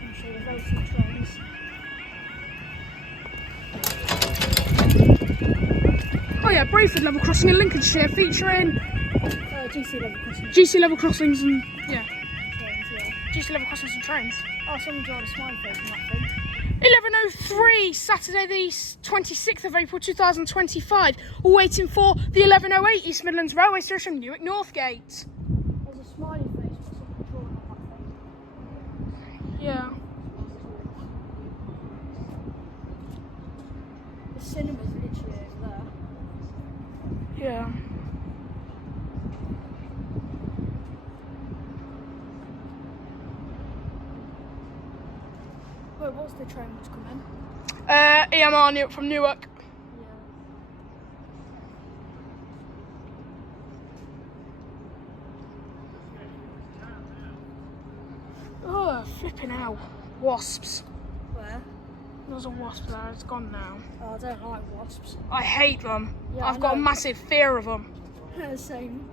Lincolnshire with those two trains. Oh yeah, Brayford level crossing in Lincolnshire featuring GC level crossings. GC level crossings and Trains, yeah. GC level crossings and trains. Oh, someone drawn a smiley face on that thing. 11:03, Saturday the 26th of April 2025. We're waiting for the 11:08 East Midlands Railway Station, Newark Northgate. There's a smiley face with something drawn on that thing. Yeah. The cinema's literally over there. Yeah. Wait, what's the train that's coming? EMR from Newark. Yeah. Oh, flipping hell. Wasps. Where? There's a wasp there, it's gone now. Oh, I don't like wasps. I hate them. Yeah, I've got a massive fear of them. Same.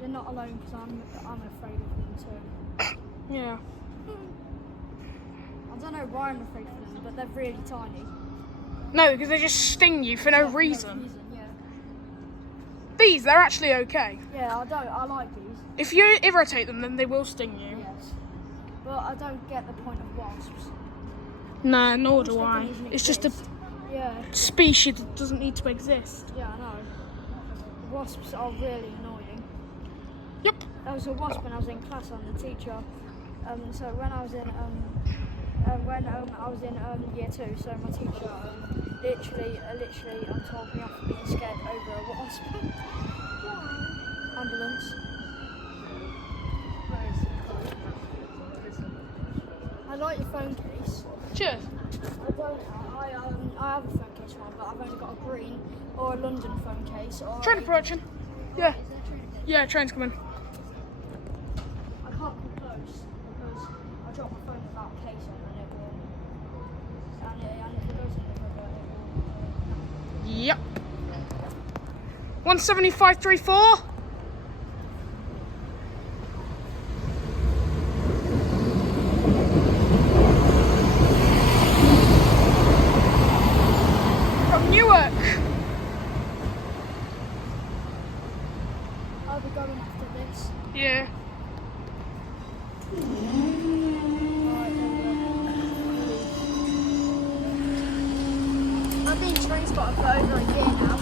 You're not alone because I'm afraid of them too. Yeah. I don't know why I'm afraid of them, but they're really tiny. No, because they just sting you for no reason. Yeah. These, they're actually okay. Yeah, I like these. If you irritate them, then they will sting you. Yes. But I don't get the point of wasps. Nah, nor do Which I. doesn't It's just a exist. Yeah. species that doesn't need to exist. Yeah, I know. Wasps are really annoying. Yep. There was a wasp when I was in class and the teacher. So when I was in year 2, so my teacher literally told me off for being scared over a wasp. Ambulance. I like your phone case. Cheers. I have a phone case one, but I've only got a green or a London phone case. Or Train approaching. Yeah. Is there a train? Yeah, train's coming. I can't come close because I dropped my phone without a case on and it will. And if it goes in the river, it will. Yep. 17534. From Newark. I'll be going after this. Yeah. Alright, I've been train spotted for over a year now.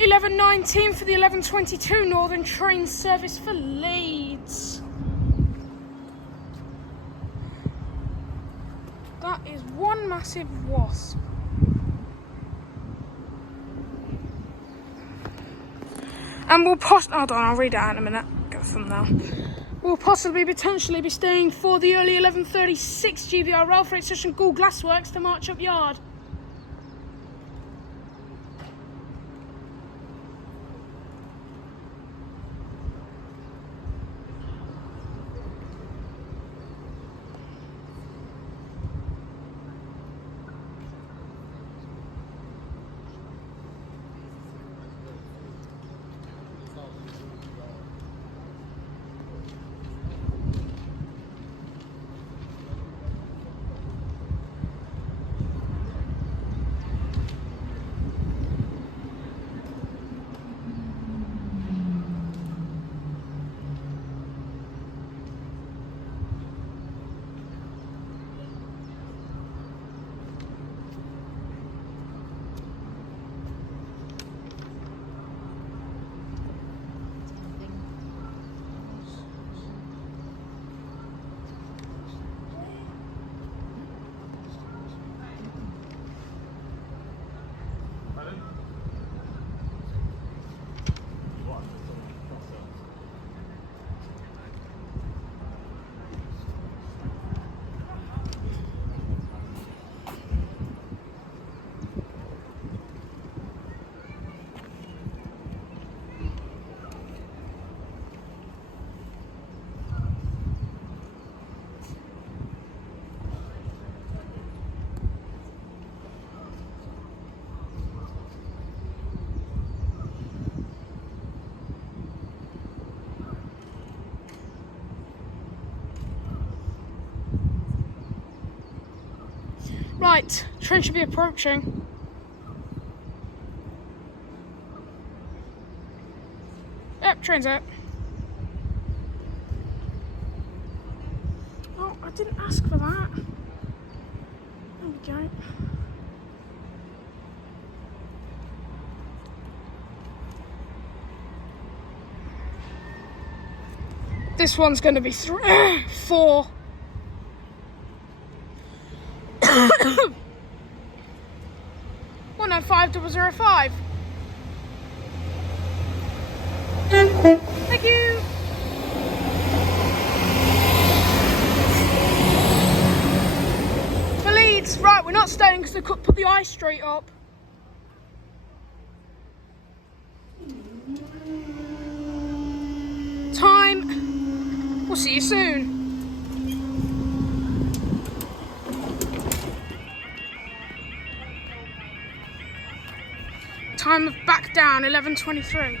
11:19 for the 11:22 Northern train service for Leeds. That is one massive wasp. And we'll hold on, I'll read it out in a minute. Get the thumbnail. We'll potentially be staying for the early 11:36 GVR rail freight station Gould Glassworks to march up yard. Right, train should be approaching. Yep, train's out. Oh, I didn't ask for that. There we go. This one's going to be 4. 105005. Thank you. For Leeds, right, we're not staying because they could put the ice straight up. Time. We'll see you soon. Time of back down, 11:23.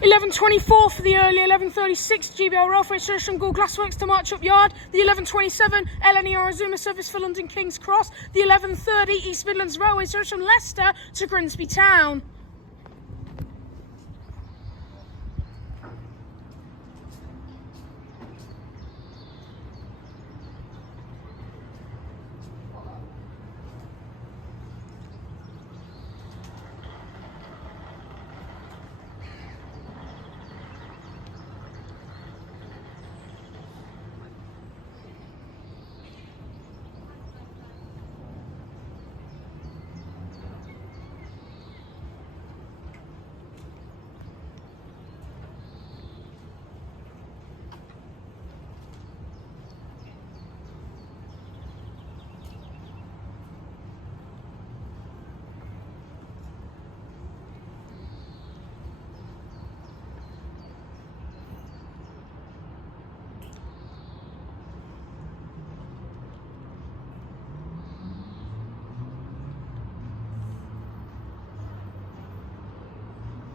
$11:24 for the early 11:36 GBR Rail Freight Station Gore Glassworks to March Up Yard. The 11:27 LNER Azuma service for London King's Cross. The 11:30 East Midlands Railway Station Leicester to Grimsby Town.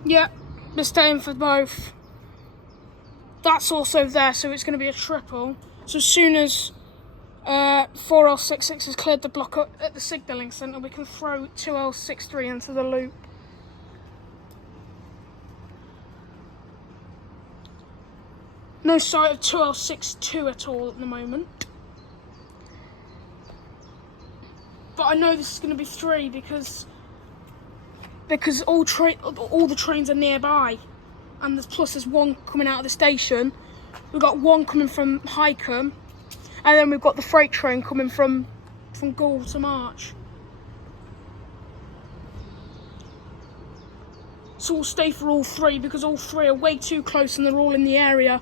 Yep, we're staying for both. That's also there, so it's going to be a triple. So as soon as 4L66 has cleared the block up at the signalling centre, we can throw 2L63 into the loop. No sight of 2L62 at all at the moment. But I know this is going to be 3 because all the trains are nearby, and there's one coming out of the station. We've got one coming from Highcombe, and then we've got the freight train coming from Gore to March. So we'll stay for all 3 because all 3 are way too close and they're all in the area.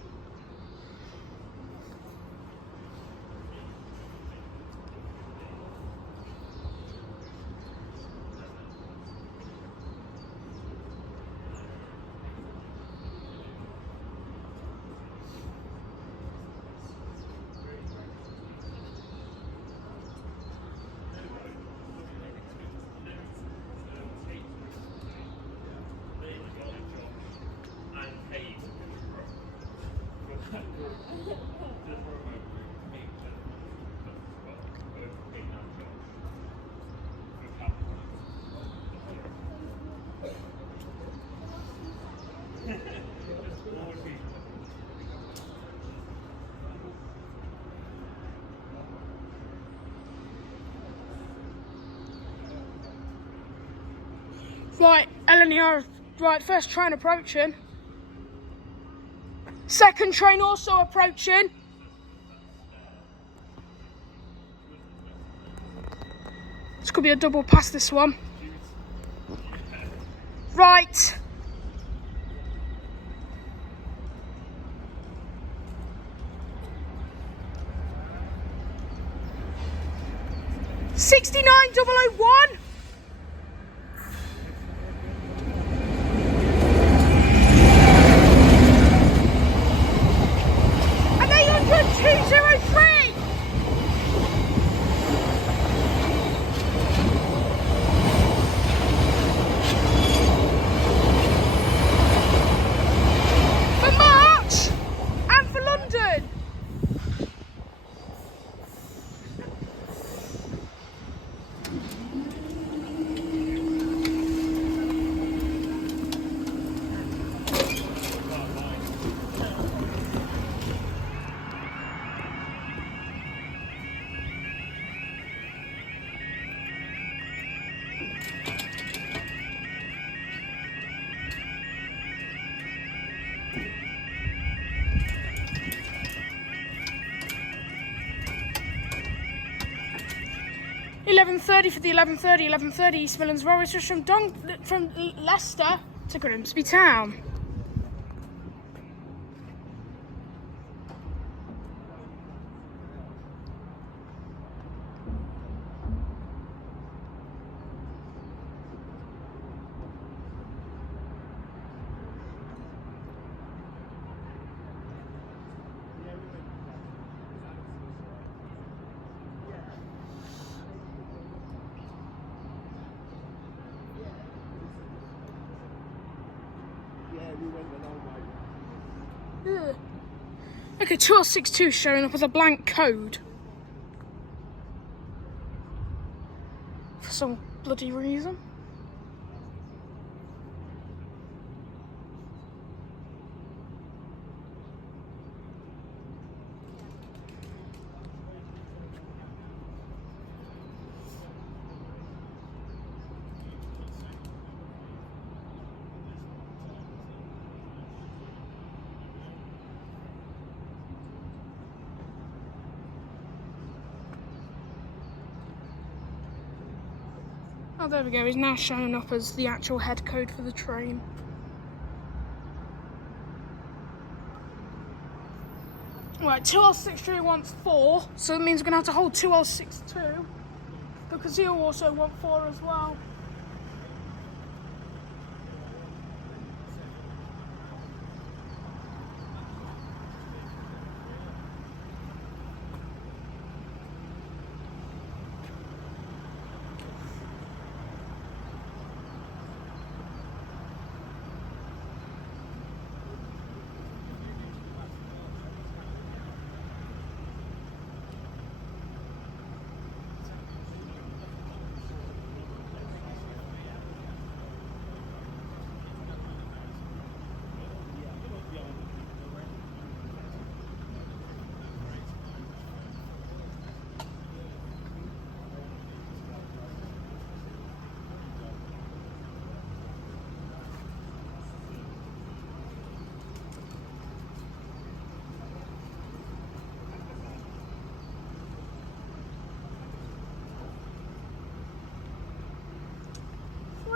Right, LNER, right, first train approaching. Second train also approaching. This could be a double pass, this one. Right. $69,001. 11:30 for the 11:30 East Midlands Railway Station from Leicester to Grimsby Town. Ugh. Okay, 2062 showing up as a blank code. For some bloody reason. Oh, there we go. He's now showing up as the actual head code for the train. Right, 2L63 wants 4, so that means we're going to have to hold 2L62, because he'll also want 4 as well.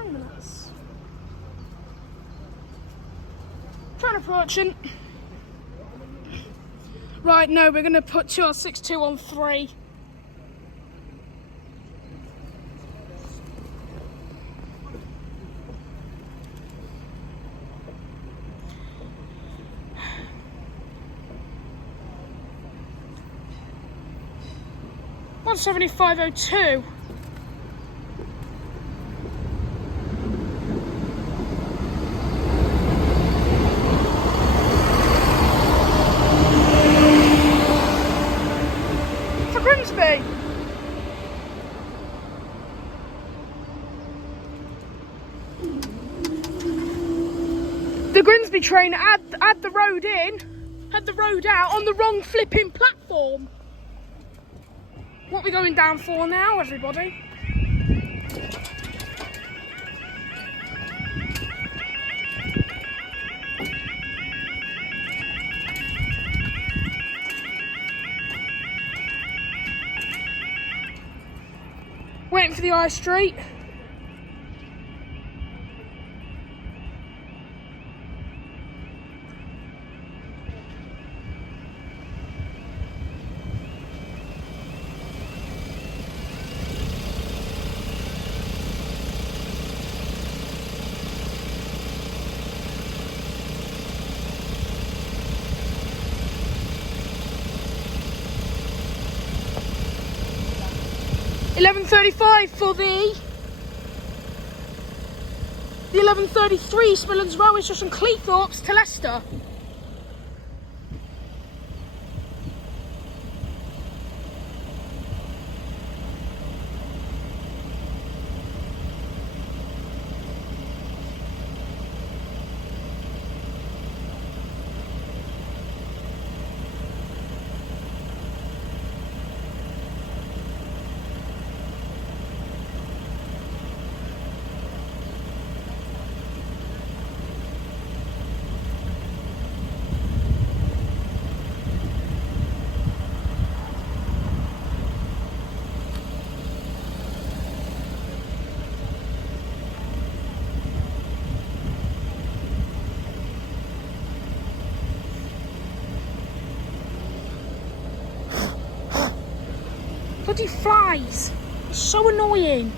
Minutes. Train approaching. Right, no, we're going to put 2L62 on 3. $175.02. The Grimsby train had the road in, had the road out on the wrong flipping platform. What are we going down for now, everybody? Waiting for the high street. $11.35 for the 11:33 East Midlands Railway Station, Cleethorpes to Leicester. bloody flies. It's so annoying.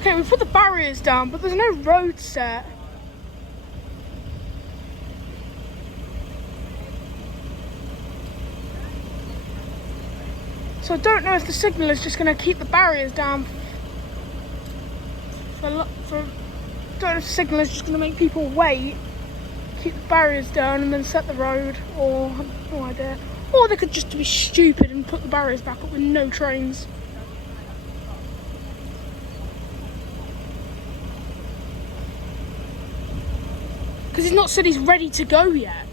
Okay, we put the barriers down, but there's no road set. So I don't know if the signal is just going to keep the barriers down I don't know if the signal is just going to make people wait, keep the barriers down and then set the road, or I have no idea. Or they could just be stupid and put the barriers back up with no trains. Because he's not said he's ready to go yet,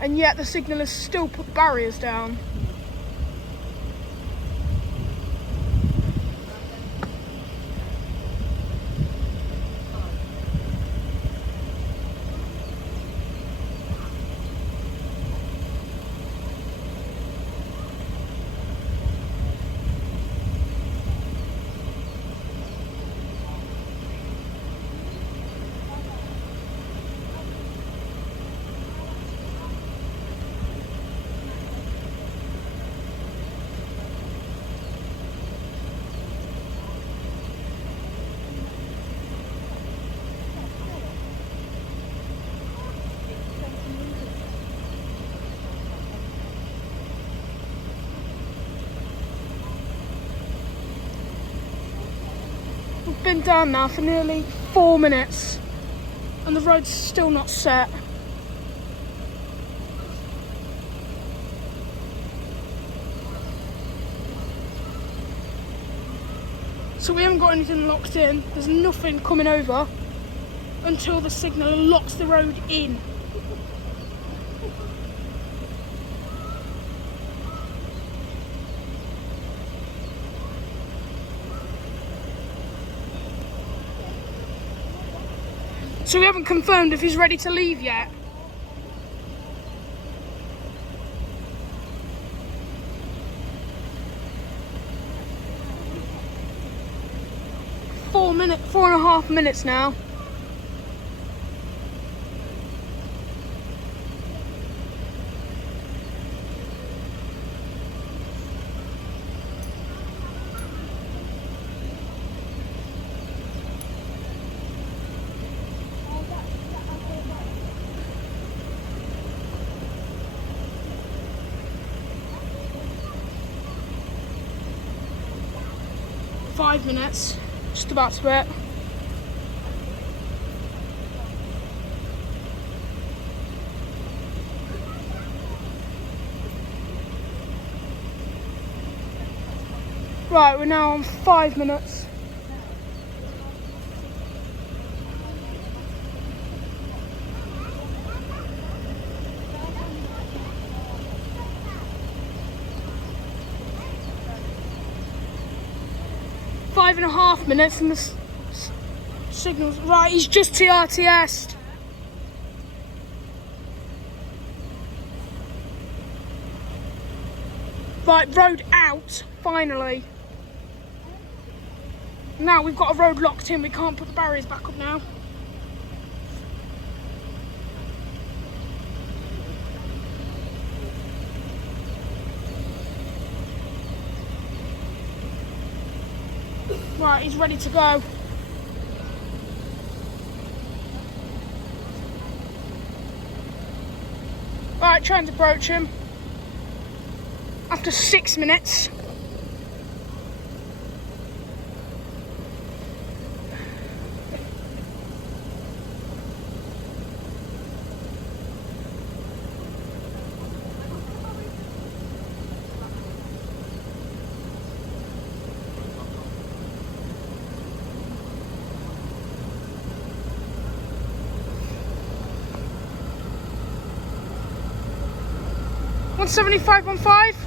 and yet the signal has still put the barriers down. Been down now for nearly 4 minutes and the road's still not set. So we haven't got anything locked in. There's nothing coming over until the signal locks the road in. So we haven't confirmed if he's ready to leave yet. Four and a half minutes now. Five minutes, just about to it. Right, we're now on 5 minutes. Five and a half minutes and the signal's right. He's just TRTS'd. Right, road out finally. Now we've got a road locked in. We can't put the barriers back up now. Right, he's ready to go. Right, trying to approach him. After 6 minutes. $175 on 5.